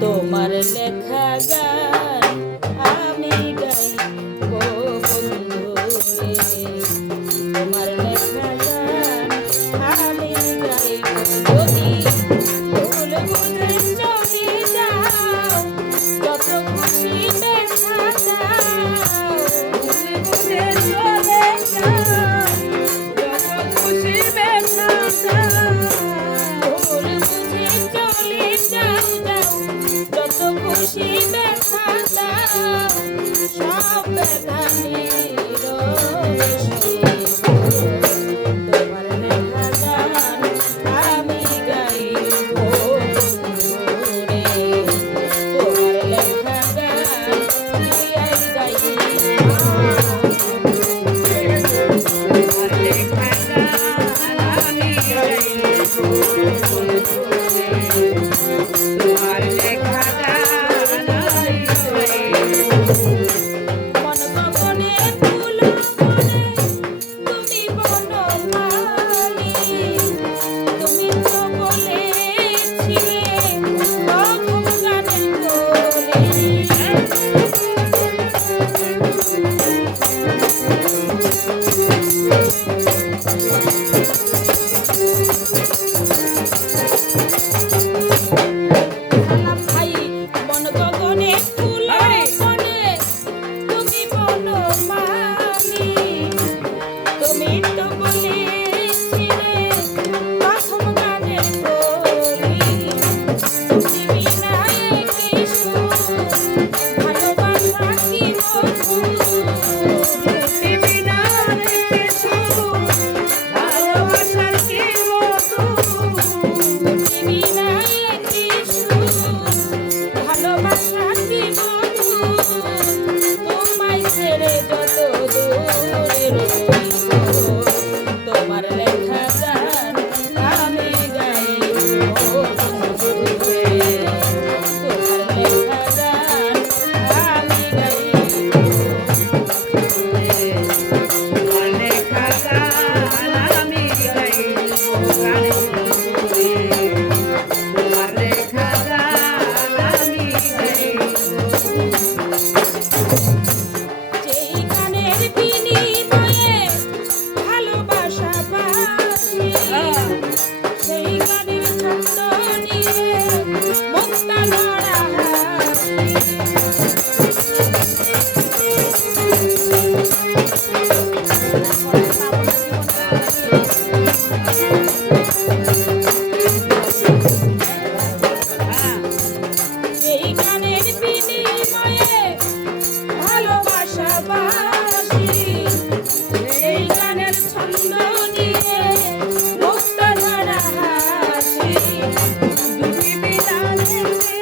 তোমার লেখা গান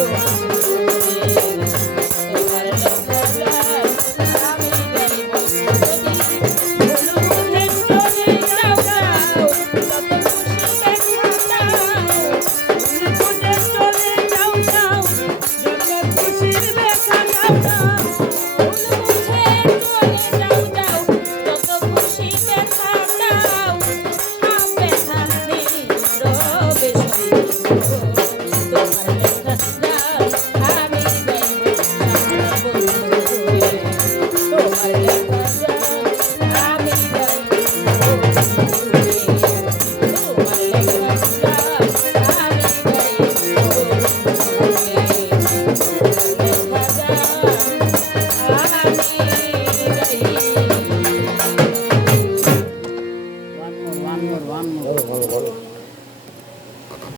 Thank you.